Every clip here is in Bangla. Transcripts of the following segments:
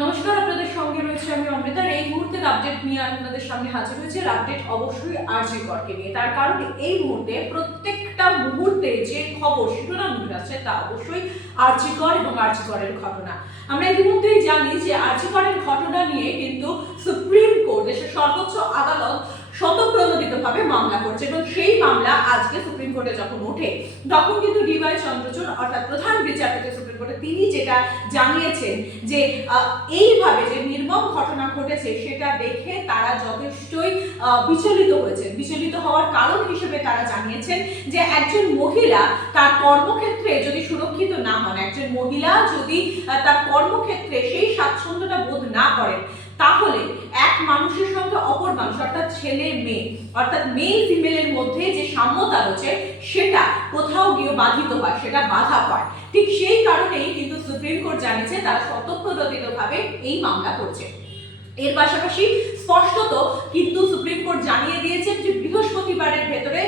নমস্কার, আপনাদের সঙ্গে রয়েছে আমি অমৃতার। এই মুহূর্তের আপডেট নিয়ে আপনাদের সামনে হাজির হয়েছে। আপডেট অবশ্যই আরজি করকে নিয়ে, তার কারণ এই মুহূর্তে প্রত্যেকটা মুহূর্তে যে খবর শিরোনাম উঠে আসছে তা অবশ্যই আরজি কর এবং আরজি করের ঘটনা। আমরা ইতিমধ্যেই জানি যে আরজি করের ঘটনা নিয়ে কিন্তু সুপ্রিম কোর্ট, দেশের সর্বোচ্চ আদালত স্বতঃপ্রণোদিতভাবে মামলা করছে এবং সেই মামলা আজকে সুপ্রিম কোর্টে যখন ওঠে তখন কিন্তু ডিওয়াই চন্দ্রচূড় অর্থাৎ প্রধান বিচারপতি সুপ্রিম কোর্টে তিনি যেটা জানিয়েছেন যে এইভাবে যে নির্মম ঘটনা ঘটেছে সেটা দেখে তারা যথেষ্টই বিচলিত হওয়ার কারণ হিসেবে তারা জানিয়েছেন যে একজন মহিলা তার কর্মক্ষেত্রে যদি সুরক্ষিত না হন, একজন মহিলা যদি তার কর্মক্ষেত্রে সেই স্বাচ্ছন্দ্যটা বোধ না করেন, তাহলে এক মানুষের সঙ্গে অপর মানুষ অর্থাৎ ছেলে মেয়ে অর্থাৎ মেল ফিমেলের মধ্যে যে সাম্যতা রয়েছে সেটা কোথাও গিয়ে বাধিত হয়, সেটা বাধা পায়। ঠিক সেই কারণেই কিন্তু সুপ্রিম কোর্ট জানিয়েছে তারা স্বতঃপ্রণোদিতভাবে এই মামলা করছে। এর পাশাপাশি স্পষ্টত কিন্তু সুপ্রিম কোর্ট জানিয়ে দিয়েছে যে বৃহস্পতিবারের ভেতরে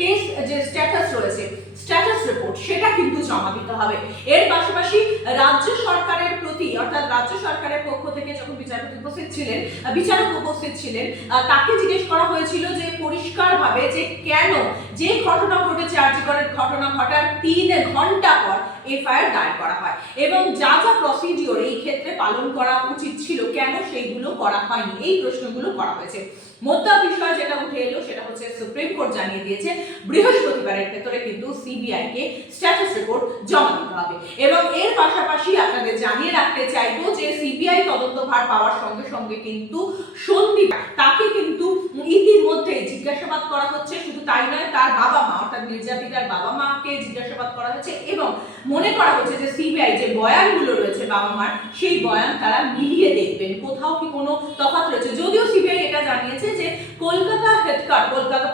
কেস যে স্ট্যাটাস রয়েছে, স্ট্যাটাস রিপোর্ট, সেটা কিন্তু জমা দিতে হবে। এর পাশাপাশি রাজ্য সরকারের প্রতি অর্থাৎ রাজ্য সরকারের পক্ষ থেকে যখন বিচারক উপস্থিত ছিলেন তাকে জিজ্ঞেস করা হয়েছিল যে পরিষ্কারভাবে যে কেন যে ঘটনা ঘটেছে আরজি করের ঘটনা ঘটার 3 ঘন্টা পর এফআইআর দায়ের করা হয় এবং যা যা প্রসিডিওর এই ক্ষেত্রে পালন করা উচিত ছিল কেন সেইগুলো করা হয়নি, এই প্রশ্নগুলো করা হয়েছে। মোদ্দা বিষয় যেটা উঠে এলো সেটা হচ্ছে সুপ্রিম কোর্ট জানিয়ে দিয়েছে বৃহস্পতিবারের ভেতরে কিন্তু সিবিআই কে স্ট্যাটাস রিপোর্ট জমা দিতে হবে এবং এর পাশাপাশি আপনাদের জানিয়ে রাখতে চাইবো যে সিবিআই তদন্তভার পাওয়ার সঙ্গে সঙ্গে কিন্তু সন্দীপ তাকে কিন্তু ইতিমধ্যে জিজ্ঞাসাবাদ করা হচ্ছে। শুধু তাই নয়, তার বাবা মা অর্থাৎ নির্যাতিতার বাবা মাকে জিজ্ঞাসাবাদ করা হচ্ছে এবং মনে করা হচ্ছে যে সিবিআই যে বয়ানগুলো রয়েছে বাবা মার, সেই বয়ান তারা মিলিয়ে দেখবেন কোথাও কি কোনো তফাৎ রয়েছে। যদিও সিবিআই এটা জানিয়েছে যে কলকাতা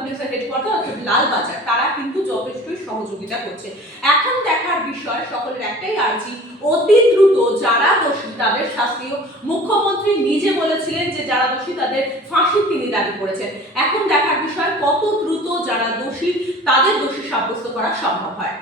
পুলিশের হেডকোয়ার্টার অর্থাৎ লালবাজার তারা কিন্তু যথেষ্টই সহযোগিতা করছে। এখন দেখার বিষয় সকলের একটাই আর্জি, অতি দ্রুত যারা দোষী তাদের শাস্তি হোক। মুখ্যমন্ত্রী নিজে বলেছিলেন যে যারা দোষী তাদের ফাঁসি তিনি দাবি করেছেন। এখন দেখার বিষয় কত দ্রুত যারা দোষী তাদের দোষী সাব্যস্ত করা সম্ভব হয়।